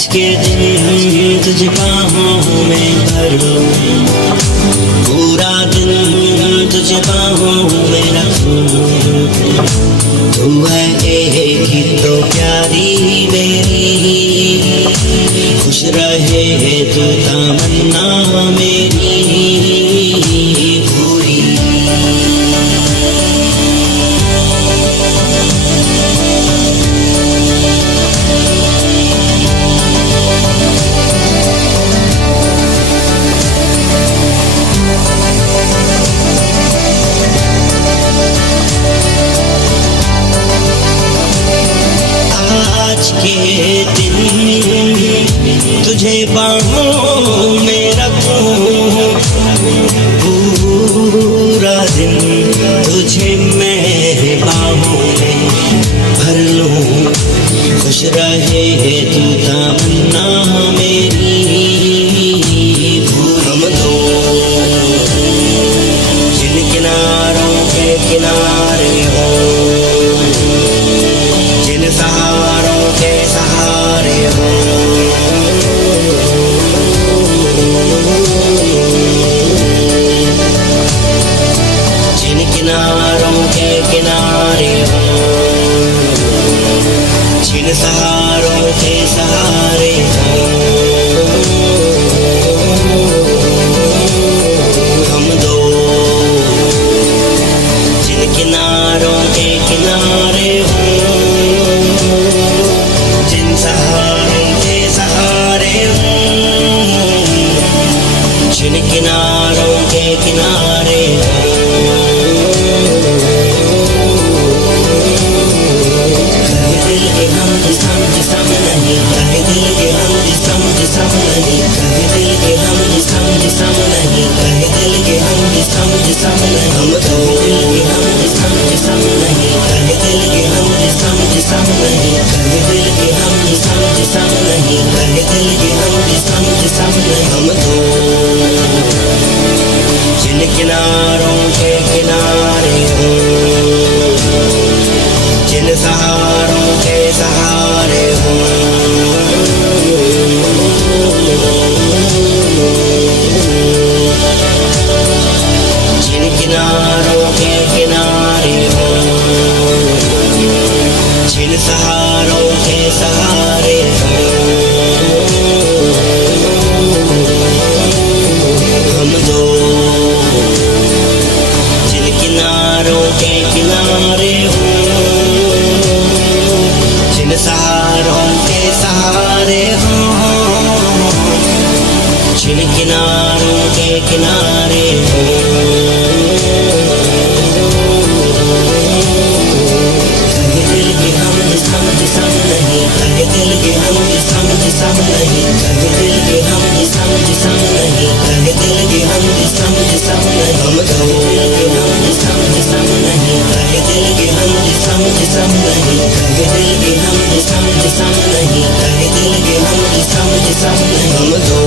आज के दिन तुझे बाहों में भर लूं, पूरा दिन तुझे बाहों में रखूं। तू है एक ही तो प्यारी मेरी, खुश रहे तू तमन्ना मेरी पूरी। आज के दिन तुझे बाहों में रखूं, पूरा दिन तुझे मैं बाहों में भर लूं। खुश रहे तू तमन्ना मेरी पूरी। हम दो जिन किनारों के किनारे हो, जिन सहारों के सहारे हो, जिन किनारों के किनारे हो, जिन सहारों के सहारे हो। हम दो जिन किनारों के किनारे हो, जिन सहारों के सहारे हो, जिन किनारों के किनारे हो। कहे दिल के हम जिसम जिसम नहीं, कहे दिल के हम जिसम जिसम नहीं, कहे दिल के हम जिसम जिसम नहीं, कहे दिल के हम जिसम जिसम नहीं। हम तो दिल के हम जिसम जिसम नहीं, कहे दिल के हम जिसम जिसम नहीं, कहे दिल के हम जिसम जिसम नहीं, कहे दिल के हम जिसम जिसम नहीं। हम तो जिन किनारों के किनारे हो, जिन सहारों के सहारे हो, जिन किनारों के किनारे हो, जिन सहारों के सहारे हो। हम दो जिन किनारों के किनारे हो, जिन सहारों के सहारे हो, जिन किनारों के किनारे हो। कहे दिल के हम जिसम जिसम नहीं, कहे दिल के हम जिसम जिसम नहीं, कहे दिल के हम जिसम जिसम नहीं, कहे दिल के हम जिसम जिसम नहीं। हम तो दिल के हम जिसम जिसम नहीं, कहे दिल के हम जिसम जिसम नहीं, कहे दिल के हम जिसम जिसम नहीं, कहे दिल के हम जिसम जिसम नहीं। हम तो